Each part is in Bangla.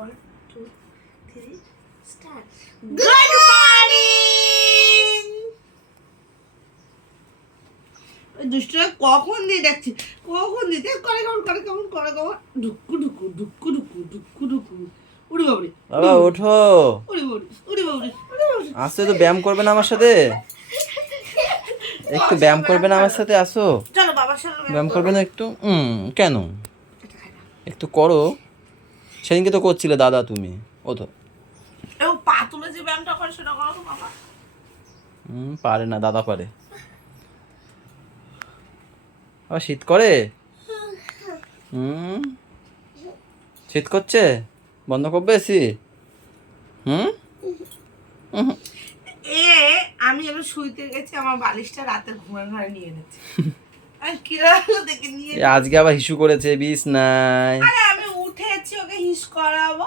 1 2 3 স্টার্ট। Good morning. ওই দুষ্টরা কখন দিয়ে দেখছি, কখন দিতে করে কেমন করে কেমন করে কেমন ঢুকু ঢুকু ঢুকু ঢুকু ঢুকু ঢুকু। উড়ি বাবরি বাবা ওঠো, উড়ি বাবরি উড়ি বাবরি উড়ি বাবরি। আসো তো ব্যায়াম করবে না আমার সাথে? একটু ব্যায়াম করবে না আমার সাথে? আসো চলো বাবার সাথে ব্যায়াম করবে না একটু? কেন? একটু করো, সেদিনকে তো করছিলে দাদা তুমি। ও তো ও পা তুলে যে ব্যায়ামটা করে সেটা করো তো বাবা। পারে না, দাদা পারে। আবার শীত করে? শীত করছে? বন্ধ করবে এসি? এ আমি এবার শুইতে গেছি, আমার বালিশটা রাতে ঘুমের ঘরে নিয়ে এনেছি। আমি কিরালো দেখে নিয়ে আজকে আবার হিসু করেছে বিছনায়। আরে আমি উঠেছি ওকে হিস করাবো।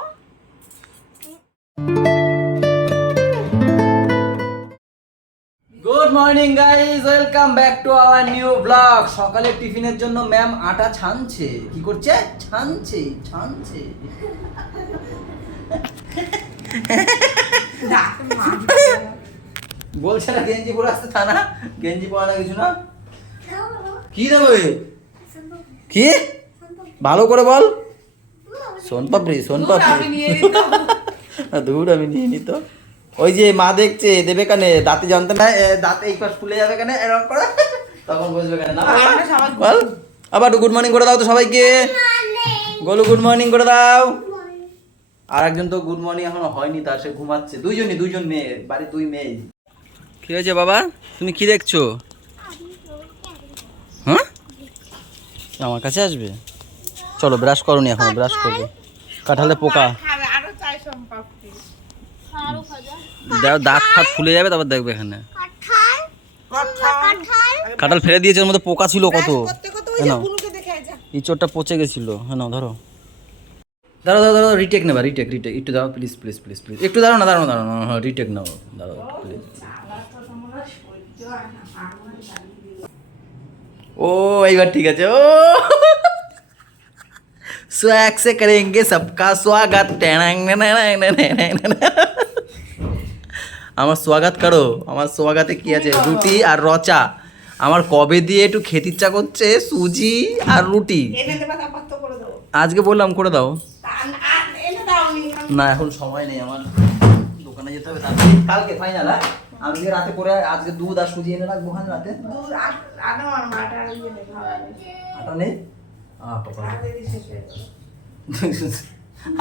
Good morning guys, welcome back to our new blog. সকালে টিফিনের জন্য ম্যাম আটা ছানছে। কি করছে? ছানছে ছানছে। বলছে না গেঞ্জি পরে আসতে, তা না গেঞ্জি পরা না কিছু না। কি দেবে? কি ভালো করে বল। সোনপাপড়ি সোনপাপড়ি। দূর আমি নিয়ে নিত। ওই যে মা দেখছে দেবে কানে, দাঁতে জানতে না, দাঁতে এই পাশ ফুলে যাবে কানে এরকম করে, তখন বসবে কানে না। বল আবার গুড মর্নিং করে দাও তো সবাইকে। গোলু গুড মর্নিং করে দাও। আর একজন তো গুড মর্নিং এখনো হয়নি, তার সে ঘুমাচ্ছে। দুজন মেয়ে, বাড়ির 2 মেয়ে। কি হয়েছে বাবা, তুমি কি দেখছো? হ্যাঁ আমার কাছে আসবে? চলো ব্রাশ করোনি এখন, ব্রাশ করবে। কাঁঠালে পোকা, আরো চাই সম্পর্কে দাঁত ফাত ফুলে যাবে, তারপর দেখবে এখানে কাঁঠাল ফেলে দিয়েছে, ওর মধ্যে পোকা ছিল কত। হ্যাঁ ইঁচড়টা পচে গেছিল। হ্যাঁ না ধরো, দাঁড়াও দাঁড়াও দাঁড়াও, রিটেক নেবা, রিটেক একটু দাও প্লিজ প্লিজ প্লিজ প্লিজ, একটু দাঁড়াও না, দাঁড়াও দাঁড়াও, হ্যাঁ রিটেক নাও, দাঁড়াও প্লিজ। ও এইবার ঠিক আছে। ও स्वैग से करेंगे सबका स्वागत। আমার স্বাগত করো। আমার স্বাগতে কি আছে? রুটি আর রচা। আমার কবে দিয়ে একটু খেতে ইচ্ছা করছে, সুজি আর রুটি। আজকে বললাম করে দাও। না এখন সময় নেই আমার, দোকানে যেতে হবে তাড়াতাড়ি। কালকে ফাইনাল। হ্যাঁ আজকে রাতে করে, আজকে দুধ আর সুজি এনে রাখবো ওখানে রাতে। আটা নেই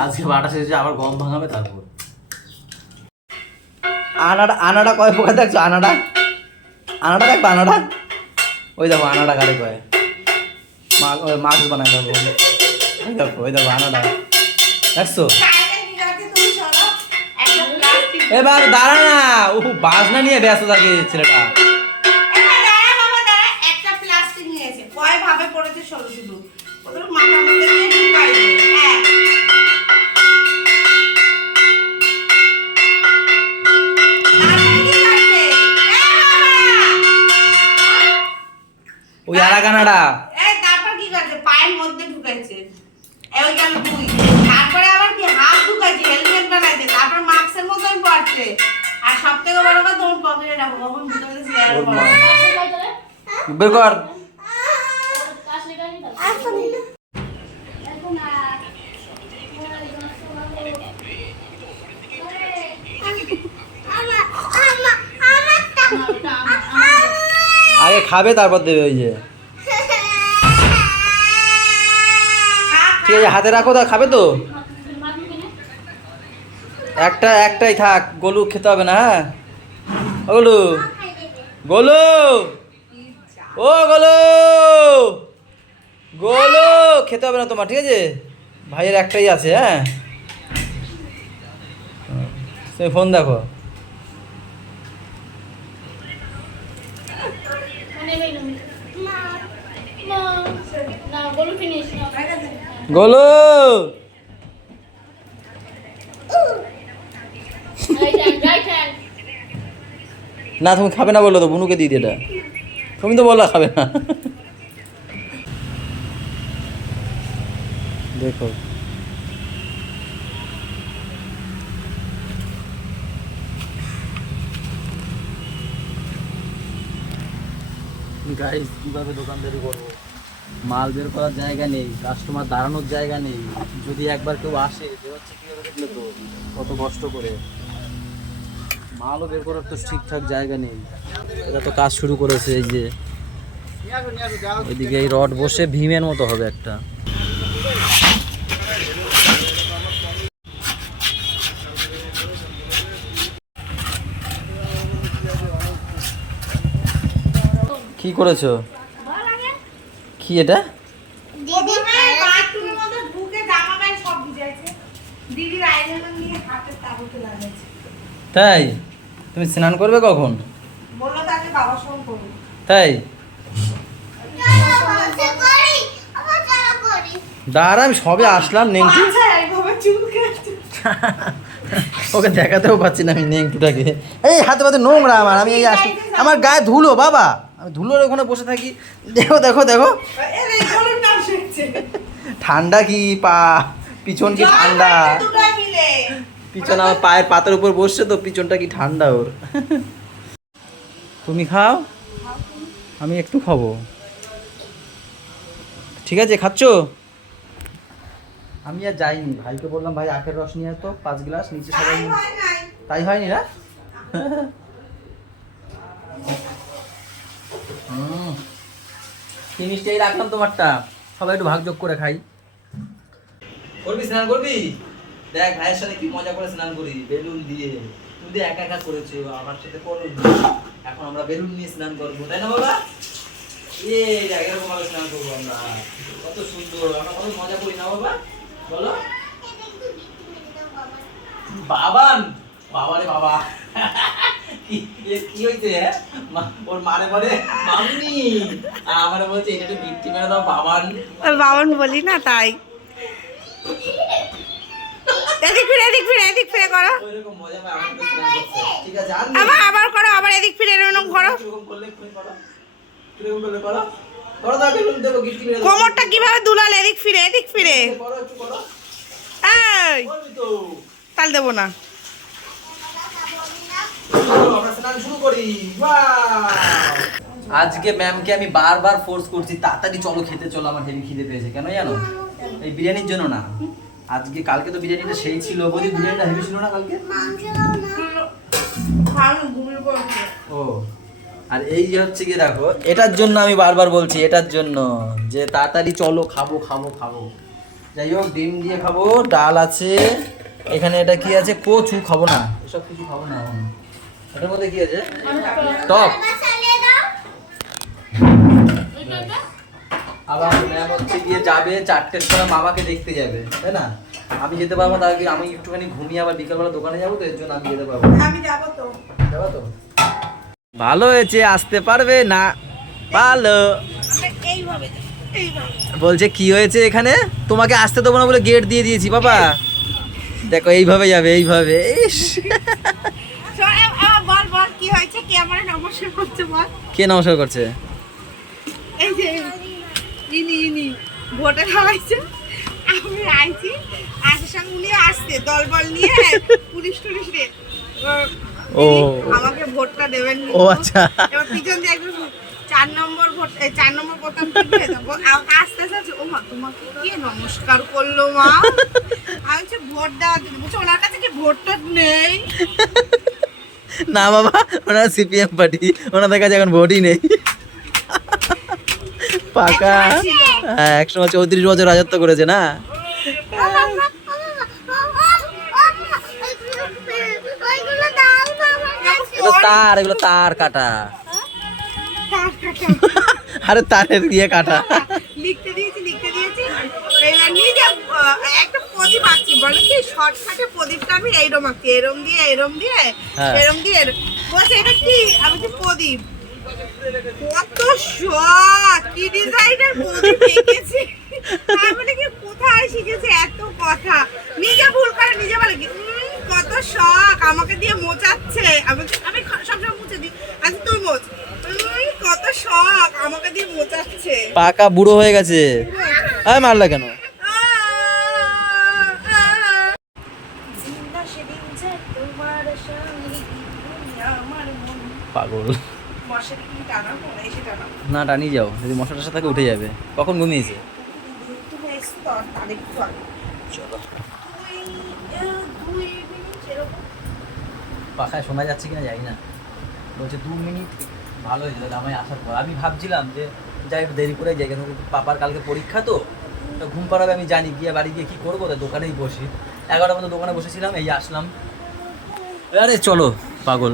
আজকে বাটা শেষে আবার গম ভাঙাবে তারপর। আনাটা কয় প্রকার দেখছো? আনাটা দেখবো, আনাটা ওই দেখো, আনাটা গাড়ি কয় মাছ বানায় দেবো। ওই দেখো আনাটা দেখছো? এবার দাঁড়া না, ও বাজনা নিয়ে ব্যস্ত থাকে ছেলেটা। ওই আরাগানাটা তারপর কি করছে? পায়ের মধ্যে ঢুকাইছে। ওই গেল 2। তারপরে আবার কি হাত ঢুকাইছে, হেলমেট বানাইছে, তারপর মাস্কের মতন পড়ছে। আর সবথেকে বড় কথা, তোমার পকেটে রাখো, কখন ভিতরে শেয়ার করো। বের কর। আগে খাবে তারপর দেবে। ওই যে ঠিক আছে, হাতে রাখো, তা খাবে তো। একটাই থাক, গোলু খেতে হবে না। হ্যাঁ গোলু, গোলু, ও গোলু, গোলু খেতে হবে না তোমার, ঠিক আছে? ভাইয়ের একটাই আছে। হ্যাঁ তুমি ফোন দেখো। গোলু না, তুমি খাবে না বললো তো, বুনুকে দিয়ে এটা। তুমি তো বললা খাবে না। দেখো গাইস কিভাবে দোকানদারি করবো, মাল বের করার জায়গা নেই, কাস্টমার দাঁড়ানোর জায়গা নেই, যদি একবার কেউ আসে বেরোচ্ছে কীভাবে দেখলে তো কত কষ্ট করে, মালও বের করার তো ঠিকঠাক জায়গা নেই। এরা তো কাজ শুরু করেছে, এই যে এদিকে এই রড বসে ভীমের মতো হবে একটা। কি করেছো? কি এটা? বাথরুমের মধ্যে ঢুকে জামা প্যান্ট সব ভিজাইছে। দিদির আইলাইনার নিয়ে হাতের তালুতে লাগাইছে। তাই? তুমি স্নান করবে কখন? বললো তাকে বাবার সঙ্গে করবো। তাই? দাঁড়া, আমি সবে আসলাম নেংটু। আচ্ছা, এইভাবে চুল কাটছে। ওকে দেখাতেও পাচ্ছি না আমি নেংটুটাকে। এই হাতে পাতে নোংরা আমার, আমি এই আসি, আমার গায়ে ধুলো বাবা, আমি ধুলোর ওখানে বসে থাকি। দেখো দেখো দেখো, এই গরুর নাম শিখছে। ঠান্ডা কি পা, পিছন কি ঠান্ডা, দুটো মিলে। পিছন আমার পায়ের পাতার উপর বসছে তো পিছনটা কি ঠান্ডা ওর। তুমি খাও, আমি একটু খাবো। ঠিক আছে, খাচ্ছো? আমি আর যাইনি, ভাইকে বললাম ভাই আখের রস নিয়ে তো 5 গ্লাস, নিচে সবাই তাই হয় নাই। তাই হয়নি না? জিনিসটাই রাখলাম তোমারটা, সবাই একটু ভাগযোগ করে খাই। করবি স্নান করবি? দেখ ভাইয়ের সাথে কি মজা করে স্নান করি বেলুন দিয়ে। তুমি তো একা একা করেছো, আমার সাথে করো, এখন আমরা বেলুন নিয়ে স্নান করবো, তাই না বাবা? এরকম ভাবে স্নান করবো আমরা, কত সুন্দর, আমরা কত মজা করি না বাবা, বলো? বাবা, বাবা রে বাবা, কি হইছে? ওর মারে বলে মামনি, আমার বলছে এটা একটু বৃত্তি মেরে দাও বাবান। ওই বাবন বলি না তাই। এদিক ফিরে করো। ওইরকম মজা পায় আমার সাথে স্নান করতে। ঠিক আছে, আর আবার করো, আবার এদিক ফিরে এরকম করো। এরকম করলে তুমি করো, এরকম করলে করো, করো দাও, বেলুন দেবো, গিফট মেরে দাও। কোমরটা কিভাবে দুলালে? এদিক ফিরে। করো একটু করো, এই করবি তো। তাল দেবো না। আমরা স্নান শুরু করি। আজকে ম্যামকে আমি বারবার ফোর্স করছি তাড়াতাড়ি চলো খেতে চলো, আমার হেভি খিদে পেয়েছে। কেন জানো? এই বিরিয়ানির জন্য না, আজকে কালকে তো বিরিয়ানিটা সেই ছিল, বলি বিরিয়ানিটা হেভি ছিল না কালকে? ও, আর এই যে হচ্ছে কি দেখো, এটার জন্য আমি বারবার বলছি, এটার জন্য যে তাড়াতাড়ি চলো খাবো খাবো খাবো। যাই হোক, ডিম দিয়ে খাবো, ডাল আছে এখানে, এটা কি আছে, কচু খাবো না, এসব কিছু খাবো না এখন। এটার মধ্যে কি আছে? টক। আবার ম্যাম হচ্ছে গিয়ে যাবে 4টের সময়, মামাকে দেখতে যাবে, তাই না? আমি যেতে পারবো না, আগে আমি একটুখানি ঘুমিয়ে আবার বিকালবেলা দোকানে যাবো, তো এর জন্য আমি যেতে পারবো। আমি যাবো তো। যাবো তো? ভালো হয়েছে, আসতে পারবে না? ভালো। এইভাবে বলছে কি হয়েছে এখানে, তোমাকে আসতে দেবো না বলে গেট দিয়ে দিয়েছি বাবা। দেখো এইভাবে যাবে, এইভাবে। ইস, বল কি হয়েছে? কে আমার নমস্কার করছে বল? কে নমস্কার করছে? এই যে ইনি ভোটে হারাইছে, আমি আইছি, আসার সঙ্গে উনি আসছে দলবল নিয়ে, পুলিশ রে ও, আমাকে ভোটটা দেবেন। ও আচ্ছা। এবার পিছন দিয়ে একদম 4 নম্বর ভোট, 4 নম্বর বোতাম টিপে দেবো। আস্তে আস্তে ও মা, তোমাকে কে নমস্কার করলো মা? আমি হচ্ছে ভোট দেওয়ার জন্য। বলছে ওনার কাছে কি ভোটটা নেই? না বাবা, ওনারা সিপিএম পার্টি, ওনাদের কাছে এখন ভোটই নেই। পাকা। হ্যাঁ, 134 বছর রাজত্ব করেছে না? এগুলো তার কাটা। আরে তারের দিয়ে কাটা। লিখতে দিয়েছি। এবার নিজে একটা প্রদীপ আঁকছি, বলে কি শর্টকাটে প্রদীপটা আমি এইরকম আঁকছি, এরম দিয়ে হ্যাঁ। বলছে এটা কি? আমি কি প্রদীপ? কত শখ, কি ডিজাইনের প্রদীপ এঁকেছি। আমি বলি কি কোথায় শিখেছে এত কথা? নিজে ভুল করে নিজে বলে কি কত শখ, আমাকে দিয়ে মোচাচ্ছে। আমি সবসময় মুছে দিই, আজ তুই মোচ। কত শখ, আমাকে দিয়ে মোচাচ্ছে। পাকা বুড়ো হয়ে গেছে। আয় মারলা কেন? পাগল। মশারি কি টানাবো না এসে টানাবো? না টানিয়ে যাও, যদি মশা টশা থাকে উঠে যাবে। কখন ঘুমিয়েছে? তুমি এসো তো তার একটু আগে। চলো। 2 মিনিট এরকম। পাখায় শোনা যাচ্ছে কিনা জানি না। বলছে 2 মিনিট ভালো হয়েছে দাদা আমায় আসার পর। আমি ভাবছিলাম যে যাই একটু দেরি করে যাই, কেন পাপার কালকে পরীক্ষা তো ঘুম পাড়াবে, আমি জানি গিয়ে বাড়ি গিয়ে কী করবো, তো দোকানেই বসি। 11টা মতো দোকানে বসেছিলাম, এই আসলাম। আরে চলো পাগল,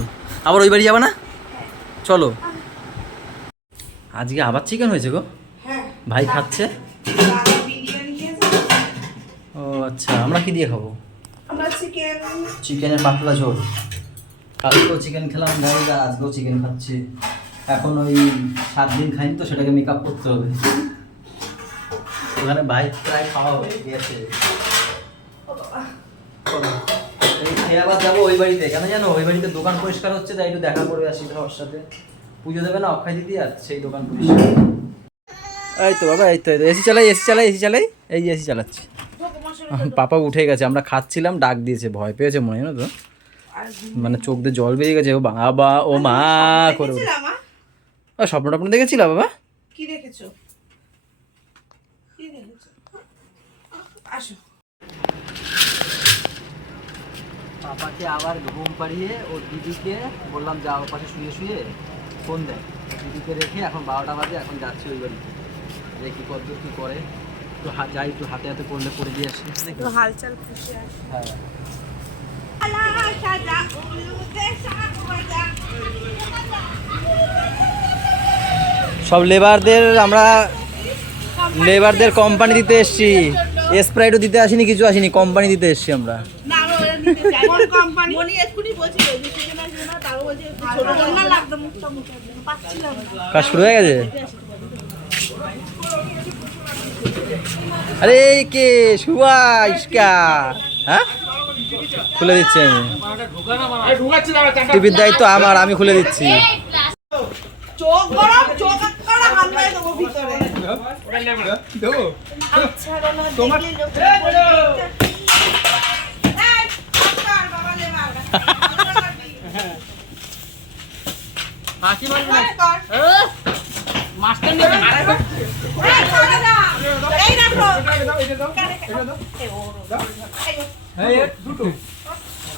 আবার ওই বাড়ি যাবে না? চলো। আজকে আবার চিকেন হয়েছে গো? হ্যাঁ ভাই খাচ্ছে? দাদা বিরিয়ানি খেয়েছে। ও আচ্ছা, আমরা কি দিয়ে খাবো? আমরা চিকেন। চিকেনের পাতলা ঝোল। কালকেও চিকেন খেলাম গাইজ, আর আজকেও চিকেন খাচ্ছি। এখন ওই 7 দিন খাইনি তো, সেটাকে মেক আপ করতে হবে। ওখানে ভাই প্রায় খাওয়া হয়ে গেছে। এই খেয়ে আবার যাবো ওই বাড়িতে, কেন জানো? ওই বাড়িতে দোকান পরিষ্কার হচ্ছে, তাই একটু দেখা করে আসি সবার সাথে। পুজো দেবে না অক্ষয় দিদি, আর সেই দোকান পরিষ্কার। এই তো বাবা, এই তো এসি চালাই, এসি চালাই, এসি চালাই, এই যে এসি চালাচ্ছি। পাপা উঠে গেছে, আমরা খাচ্ছিলাম, ডাক দিয়েছে, ভয় পেয়েছে মনে হয় না তো, মানে চোখ দিয়ে জল বেরিয়ে গেছে। ও বাবা, ও মা করে স্বপ্ন টপ্ন দেখেছিল বাবা? কি দেখেছো? কি দেখেছো? আসো। পাপাকে আবার ঘুম পাড়িয়ে ওর দিদিকে বললাম যাও পাশে শুয়ে শুয়ে ফোন দেয়। দিদিকে রেখে এখন 12টা বাজে, এখন যাচ্ছি ওই বাড়িতে, দেখি কতদূর কী করে। একটু যাই, একটু হাতে হাতে করলে করে দিয়ে আসি। তো হালচাল খুশি আছে। হ্যাঁ। সব লেবারদের আমরা লেবারদের কোম্পানি দিতে এসছি, স্প্রাইটও দিতে আসিনি, কিছু আসিনি, কোম্পানি দিতে এসছি আমরা। না আমরা ওরা নিতে চাই। কোন কোম্পানি? মনি এক্ষুনি বলছিল যে চিকেন আসবে না, তাও বলছে ছোট না লাগতো মুখটা মুখে পাচ্ছিলাম না। কাজ শুরু হয়ে গেছে? আরে কে সুভাষকা? হ্যাঁ খুলে দিচ্ছি আমি, টিভির দায়িত্ব আমার, আমি খুলে দিচ্ছি। চোখ গরম, চোখ আটকালা হামলাই দেবো ভিতরে। আচ্ছা রোনা দেখলে লোক বলবে এই আটকার বাবা লে মার। হাসি মারবি না। কর। মাস্টার নিয়ে আরে এই করে দাও। এই রাখো। এই দুটো।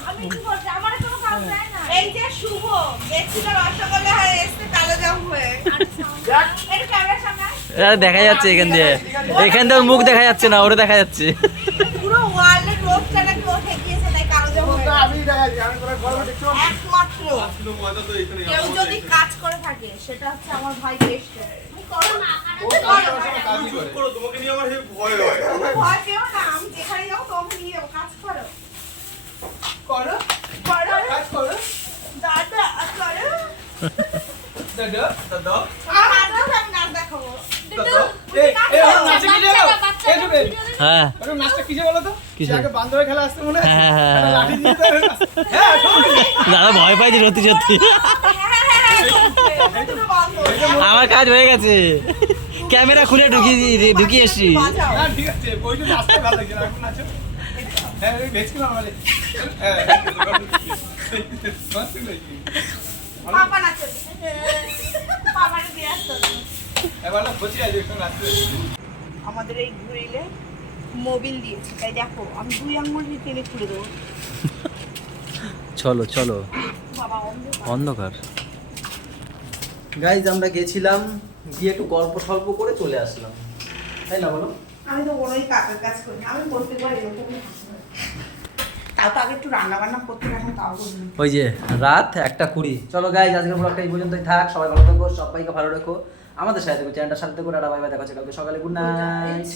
আমি কি করছি? আমার কোনো কাজ নাই না। এই যে শুভ গেছিল রসগোল্লা হয়ে এসে কালো জাম হয়ে। আচ্ছা। এটা ক্যামেরার সামনে আয়। আরে দেখা যাচ্ছে এখান দিয়ে, এখান দিয়ে ওর মুখ দেখা যাচ্ছে না, ওরে দেখা যাচ্ছে। পুরো ওয়ালে রোগটাকে কেউ ঠেকিয়েছে তাই কালো জাম হয়ে। আমি দেখাই আমি করে গর্ব দেখতে পাচ্ছি। একমাত্র কেউ যদি কাজ করে থাকে সেটা হচ্ছে আমার ভাই বেস্ট। করো না করো। তোমাকে নিয়ে আমার ভয় হয়। ভয় পেও না, আমি যেখানে যাবো তোমাকে নিয়ে যাবো, কাজ করো। করো করো কাজ করো। দাদা করো। দাদা দাদা আমি নাচ দেখাবো। এই এই ওর নাচে কি জানো? এই শুনে হ্যাঁ ওর নাচটা কিসে বলো তো? কিসে? সে আগে বান্দরের খেলা আসতে মনে আছে? হ্যাঁ, হ্যাঁ, একটা হ্যাঁ। লাঠি দিয়ে তো হ্যাঁ শোনো। দাদা ভয় পাইছি সত্যি সত্যি। আমার কাজ হয়ে গেছে, ক্যামেরা খুলে ঢুকিয়ে এসছি। হ্যাঁ ঠিক আছে ওইটা নাচতে ভালো লাগছে না, এখন নাচো। হ্যাঁ ওই ভেজকি মারমালে। হ্যাঁ নাচতে লাগি। পাপা নাচো। পাপাকে দিয়ে আসতো। এবার না বসে আছে একটু নাচতে। আমাদের এই গ্রিলে মোবিল দিয়েছে, তাই দেখো আমি 2 আঙ্গুল দিয়ে টেনে খুলে দেবো। চলো চলো, বাবা অন্ধকার। অন্ধকার। গাইজ আমরা গেছিলাম, গিয়ে একটু গল্প সল্প করে চলে আসলাম, তাই না বলো? আমি তো কোনোই কাজের কাজ করি না, আমি প্রত্যেকবার এরকমই তাও তো আগে একটু রান্না বান্না করতে এখন তাও করি না। ওই যে রাত 1:20। চলো গাইজ আজকের ব্লগটা এই পর্যন্তই থাক, সবাই ভালো থাকো, সবাইকে ভালো রেখো, আমাদের সাথে চ্যানেলটার সাথে করে, বাই বাই, দেখা হচ্ছে কালকে সকালে, গুড নাইট।